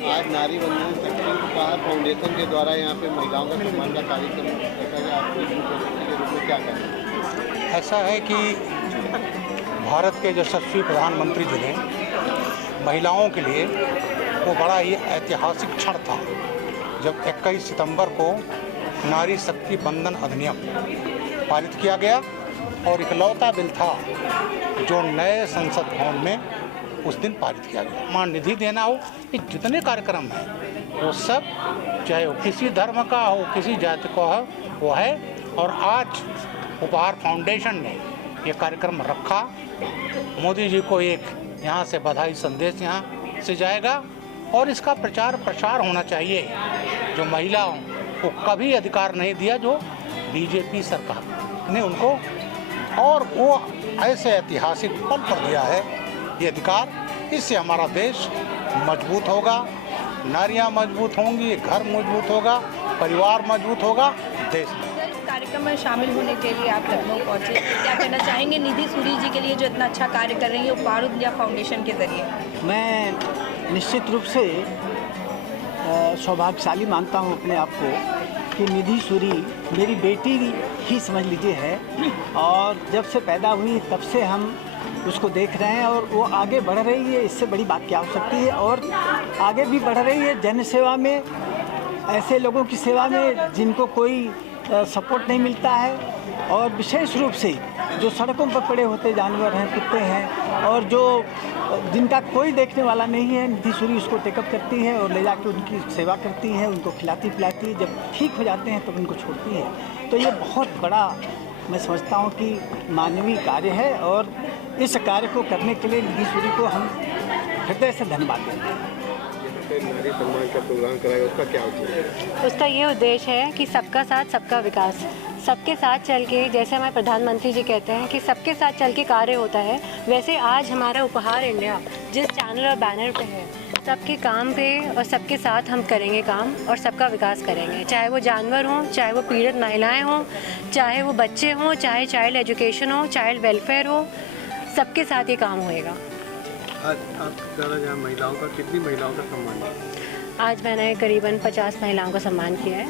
आज नारी वंदन शक्ति उपहार फाउंडेशन के द्वारा यहाँ पे महिलाओं का सम्मान का कार्यक्रम रखा गया। आप के रूप में क्या करें? ऐसा है कि भारत के यशस्वी प्रधानमंत्री जी ने महिलाओं के लिए वो बड़ा ही ऐतिहासिक क्षण था जब 21 सितंबर को नारी शक्ति वंदन अधिनियम पारित किया गया और इकलौता बिल था जो नए संसद भवन में उस दिन पारित किया गया। मां निधि देना हो, ये जितने कार्यक्रम हैं वो सब, चाहे वो किसी धर्म का हो, किसी जाति का हो, वो है। और आज उपहार फाउंडेशन ने ये कार्यक्रम रखा। मोदी जी को एक यहाँ से बधाई संदेश यहाँ से जाएगा और इसका प्रचार प्रसार होना चाहिए। जो महिलाओं को कभी अधिकार नहीं दिया जो बीजेपी सरकार ने उनको, और वो ऐसे ऐतिहासिक पल पर दिया है ये अधिकार। इससे हमारा देश मजबूत होगा, नारियां मजबूत होंगी, घर मजबूत होगा, परिवार मजबूत होगा, देश। कार्यक्रम में शामिल होने के लिए आप लखनऊ पहुंचे, क्या कहना चाहेंगे निधि सूरी जी के लिए जो इतना अच्छा कार्य कर रही है उपहार इंडिया फाउंडेशन के जरिए? मैं निश्चित रूप से सौभाग्यशाली मानता हूं अपने आप को कि निधि सूरी मेरी बेटी ही समझ लीजिए है, और जब से पैदा हुई तब से हम उसको देख रहे हैं और वो आगे बढ़ रही है। इससे बड़ी बात क्या हो सकती है, और आगे भी बढ़ रही है जन सेवा में, ऐसे लोगों की सेवा में जिनको कोई सपोर्ट नहीं मिलता है, और विशेष रूप से जो सड़कों पर पड़े होते जानवर हैं, कुत्ते हैं, और जो जिनका कोई देखने वाला नहीं है, निधि सूरी उसको टेकअप करती है और ले जाके उनकी सेवा करती है, उनको खिलाती पिलाती है। जब ठीक हो जाते हैं तब उनको छोड़ती है। तो ये बहुत बड़ा मैं समझता हूँ कि मानवीय कार्य है, और इस कार्य को करने के लिए निधि सूरी को हम हृदय से धन्यवाद देते हैं। नारी सम्मान का प्रोग्राम कराया, उसका क्या उद्देश्य है? उसका ये उद्देश्य है कि सबका साथ सबका विकास, सबके साथ चल के, जैसे हमारे प्रधानमंत्री जी कहते हैं कि सबके साथ चल के कार्य होता है, वैसे आज हमारा उपहार इंडिया जिस चैनल और बैनर पे है, सबके काम पे और सबके साथ हम करेंगे काम और सबका विकास करेंगे। चाहे वो जानवर हों, चाहे वो पीड़ित महिलाएं हों, चाहे वो बच्चे हों, चाहे चाइल्ड एजुकेशन हो, चाइल्ड वेलफेयर हो, सबके साथ ये काम होएगा। आज आपके द्वारा यहाँ महिलाओं का, कितनी महिलाओं का सम्मान है? आज मैंने करीबन 50 महिलाओं का सम्मान किया है।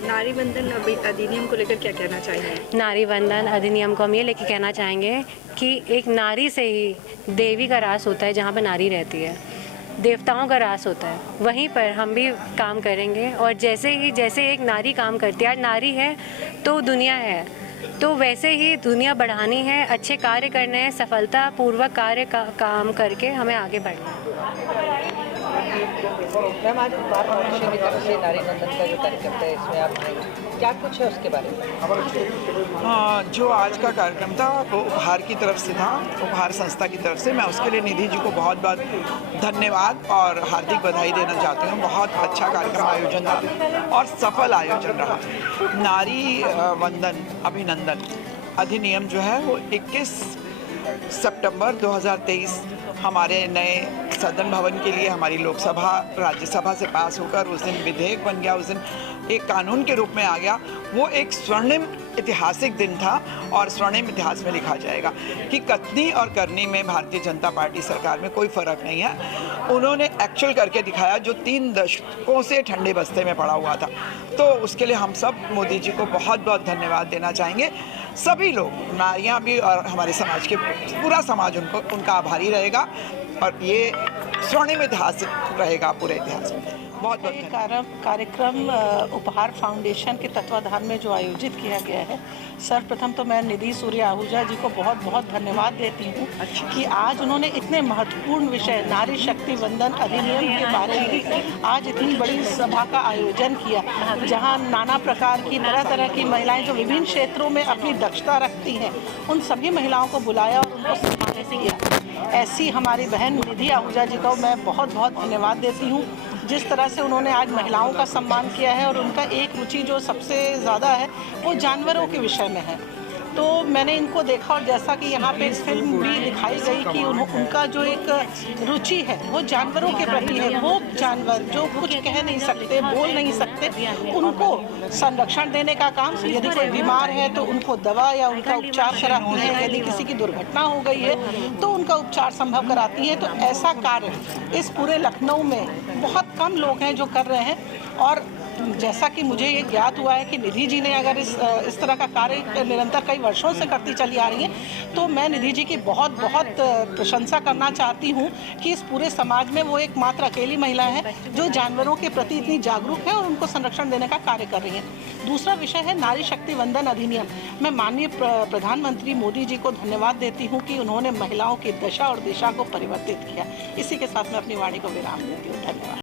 नारी वंदन अधिनियम को लेकर क्या कहना चाहेंगे? नारी वंदन अधिनियम को हम ये लेके कहना चाहेंगे कि एक नारी से ही देवी का रास होता है, जहाँ पर नारी रहती है देवताओं का रास होता है, वहीं पर हम भी काम करेंगे। और जैसे एक नारी काम करती है, आज नारी है तो दुनिया है, तो वैसे ही दुनिया बढ़ानी है, अच्छे कार्य करने हैं, सफलतापूर्वक कार्य काम करके हमें आगे बढ़ना है। मैम, आज उपहार फाउंडेशन की तरफ से नारी वंदन का जो कार्यक्रम है, इसमें आपने क्या कुछ है उसके बारे में? हाँ, जो आज का कार्यक्रम था वो उपहार की तरफ से था, उपहार संस्था की तरफ से। मैं उसके लिए निधि जी को बहुत बहुत धन्यवाद और हार्दिक बधाई देना चाहती हूँ। बहुत अच्छा कार्यक्रम आयोजन था और सफल आयोजन रहा। नारी वंदन अभिनंदन अधिनियम जो है वो 21 सितंबर 2023 हमारे नए सदन भवन के लिए हमारी लोकसभा राज्यसभा से पास होकर उस दिन विधेयक बन गया, उस दिन एक कानून के रूप में आ गया। वो एक स्वर्णिम ऐतिहासिक दिन था और स्वर्णिम इतिहास में लिखा जाएगा कि कथनी और करनी में भारतीय जनता पार्टी सरकार में कोई फ़र्क नहीं है। उन्होंने एक्चुअल करके दिखाया जो 3 दशकों से ठंडे बस्ते में पड़ा हुआ था। तो उसके लिए हम सब मोदी जी को बहुत बहुत धन्यवाद देना चाहेंगे। सभी लोग, नारियाँ भी और हमारे समाज के पूरा समाज उनका आभारी रहेगा और ये स्वर्णिम इतिहास रहेगा पूरे इतिहास में। बहुत कार्यक्रम उपहार फाउंडेशन के तत्वाधान में जो आयोजित किया गया है, सर्वप्रथम तो मैं निधि सूरी आहूजा जी को बहुत बहुत धन्यवाद देती हूँ कि आज उन्होंने इतने महत्वपूर्ण विषय नारी शक्ति वंदन अधिनियम के बारे में आज इतनी बड़ी सभा का आयोजन किया, जहाँ नाना प्रकार की तरह तरह की महिलाएं जो विभिन्न क्षेत्रों में अपनी दक्षता रखती हैं, उन सभी महिलाओं को बुलाया और उनको सम्मानित किया। ऐसी हमारी बहन निधि आहूजा जी को मैं बहुत बहुत धन्यवाद देती हूँ। जिस तरह से उन्होंने आज महिलाओं का सम्मान किया है और उनका एक रुचि जो सबसे ज़्यादा है वो जानवरों के विषय में है। तो मैंने इनको देखा और जैसा कि यहाँ पे इस फिल्म भी दिखाई गई कि उनका जो एक रुचि है वो जानवरों के प्रति है। वो जानवर जो कुछ कह नहीं सकते, बोल नहीं सकते, उनको संरक्षण देने का काम, यदि कोई बीमार है तो उनको दवा या उनका उपचार कराती हैं, यदि किसी की दुर्घटना हो गई है तो उनका उपचार संभव कराती हैं। तो ऐसा कार्य इस पूरे लखनऊ में बहुत कम लोग हैं जो कर रहे हैं। और जैसा कि मुझे ये ज्ञात हुआ है कि निधि जी ने अगर इस तरह का कार्य निरंतर कई वर्षों से करती चली आ रही हैं, तो मैं निधि जी की बहुत बहुत प्रशंसा करना चाहती हूँ कि इस पूरे समाज में वो एकमात्र अकेली महिला है जो जानवरों के प्रति इतनी जागरूक है और उनको संरक्षण देने का कार्य कर रही हैं। दूसरा विषय है नारी शक्ति वंदन अधिनियम। मैं माननीय प्रधानमंत्री मोदी जी को धन्यवाद देती हूँ कि उन्होंने महिलाओं की दशा और दिशा को परिवर्तित किया। इसी के साथ मैं अपनी वाणी को विराम देती हूँ। धन्यवाद।